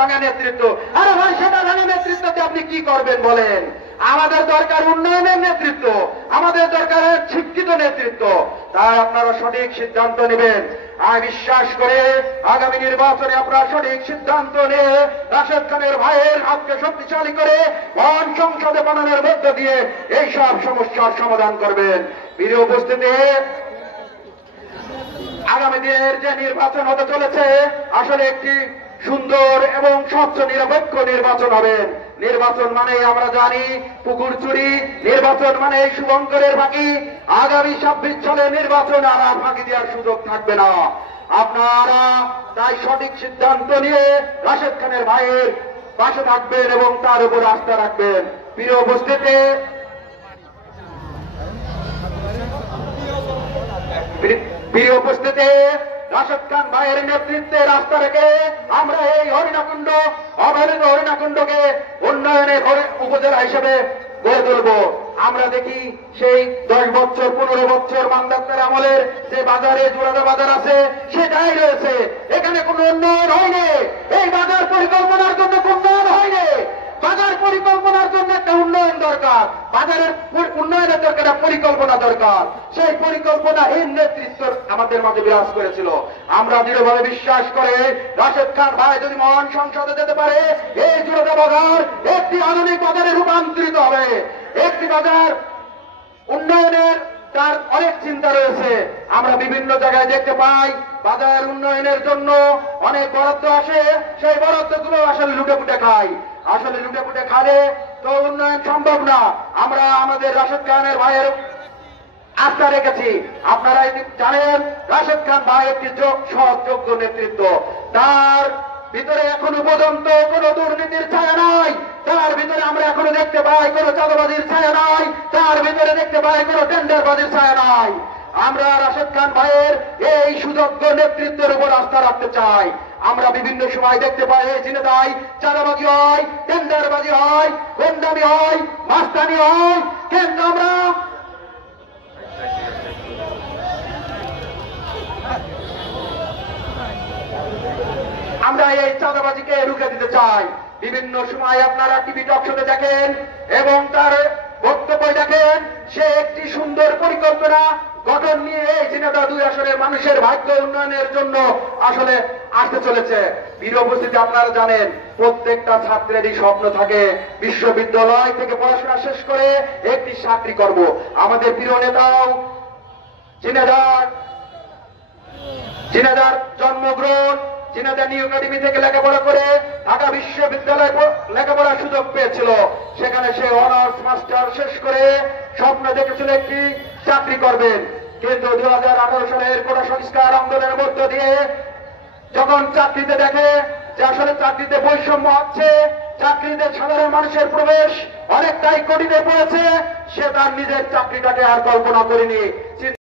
ভাঙা নেতৃত্ব। আরে ভাই, সেটা ভাঙা নেতৃত্বতে আপনি কি করবেন বলেন? আমাদের দরকার উন্নয়নের নেতৃত্ব, আমাদের দরকার শিক্ষিত নেতৃত্ব। তাই আপনারা সঠিক সিদ্ধান্ত নেবেন। আমি বিশ্বাস করে আগামী নির্বাচনে আপনারা সঠিক সিদ্ধান্ত নিয়ে রাশেদ খানের ভাইয়ের হাতকে শক্তিশালী করে মহান সংসদে বানানোর মধ্য দিয়ে এইসব সমস্যার সমাধান করবেন। প্রিয় উপস্থিতি, আগামী দিনের যে নির্বাচন হতে চলেছে আসলে একটি সুন্দর এবং স্বচ্ছ নিরপেক্ষ নির্বাচন হবে। নির্বাচন মানে আমরা জানি পুকুর চুরি, নির্বাচন মানে শুভঙ্করের ফাঁকি। আগামী 26 সালের নির্বাচন আর ফাঁকি দেওয়ার সুযোগ থাকবে না। আপনারা তাই সঠিক সিদ্ধান্ত নিয়ে রাশেদ খানের ভাইয়ের পাশে থাকবেন এবং তার উপর আস্থা রাখবেন। প্রিয় উপস্থিতি, প্রিয় উপস্থিতি, রাশেদ খান ভাইয়ের নেতৃত্বে রাস্তা রেখে আমরা এই হরিণাকুণ্ড, অবহেলিত হরিণাকুণ্ডকে উন্নয়নের উপজেলা হিসেবে গড়ে তুলব। আমরা দেখি সেই 10 বছর 15 বছর মান্দাত্তার আমলের যে বাজারে জোড়াদা বাজার আছে সেটাই রয়েছে। এখানে কোনো উন্নয়ন হয়নি। এই বাজার পরিকল্পনার জন্য উন্নয়ন হয়নি। বাজার পরিকল্পনার জন্য একটা উন্নয়ন দরকার, বাজারের উন্নয়নের দরকার, একটা পরিকল্পনা দরকার। সেই পরিকল্পনাহীন নেতৃত্ব আমাদের মাঝে বিরাজ করেছিল। আমরা দৃঢ়ভাবে বিশ্বাস করে রাশেদ খান ভাই যদি মহান সংসদে যেতে পারে, এই জোড়াদা বাজার একটি আধুনিক বাজারে রূপান্তরিত হবে। একটি বাজার উন্নয়নের তার অনেক চিন্তা রয়েছে। আমরা বিভিন্ন জায়গায় দেখতে পাই বাজার উন্নয়নের জন্য অনেক বরাদ্দ আসে, সেই বরাদ্দগুলো আসলে লুটেপুটে খায়। আসলে লুটেপুটে খালে তো উন্নয়ন সম্ভব না। আমরা আমাদের রাশেদ খানের ভাইয়ের আস্থা রেখেছি। আপনারা জানেন রাশেদ খান ভাই একটি সহযোগ্য নেতৃত্ব। তার ভিতরে এখনো পর্যন্ত কোন দুর্নীতির ছায়া নাই। তার ভিতরে আমরা এখনো দেখতে পাই কোন চাঁদাবাজির ছায়া নাই। তার ভিতরে দেখতে পাই কোন টেন্ডারবাজির ছায়া নাই। আমরা রাশেদ খান ভাইয়ের এই সুযোগ্য নেতৃত্বের উপর আস্থা রাখতে চাই। আমরা বিভিন্ন সময় দেখতে পাই ঝিনাইদহে চাঁদাবাজি হয়, টেন্ডারবাজি হয়, গুন্ডামি হয়, মাস্তানি হয়, কিন্তু আমরা এই চাঁদাবাজিকে রুখে দিতে চাই। বিভিন্ন সময় আপনারা টিভি টক শোতে দেখেন এবং তার বক্তব্য দেখেন, সে একটি সুন্দর পরিকল্পনা গঠন নিয়ে এই ঝিনাইদহ 2 আসনের মানুষের ভাগ্য উন্নয়নের জন্য আসলে আসতে চলেছে। প্রিয় উপস্থিতি, আপনারা জানেন প্রত্যেকটা ছাত্রেরই স্বপ্ন থাকে বিশ্ববিদ্যালয় থেকে পড়াশোনা শেষ করে একটি চাকরি করব। আমাদের প্রিয় নেতাও ঝিনাইদহ জন্মগ্রহণ, ঝিনাইদহ নিউ একাডেমি থেকে লেখাপড়া করে ঢাকা বিশ্ববিদ্যালয়ে লেখাপড়ার সুযোগ পেয়েছিল। সেখানে সে অনার্স মাস্টার শেষ করে স্বপ্ন দেখেছিল একটি চাকরি করবেন। কিন্তু 2018 সালের কোটা সংস্কার আন্দোলনের মধ্য দিয়ে যখন চাকরিতে দেখে যে আসলে চাকরিতে বৈষম্য হচ্ছে, চাকরিতে সাধারণ মানুষের প্রবেশ অনেকটাই কঠিনে পড়েছে, সে তার নিজের চাকরিটাকে আর কল্পনা করেনি।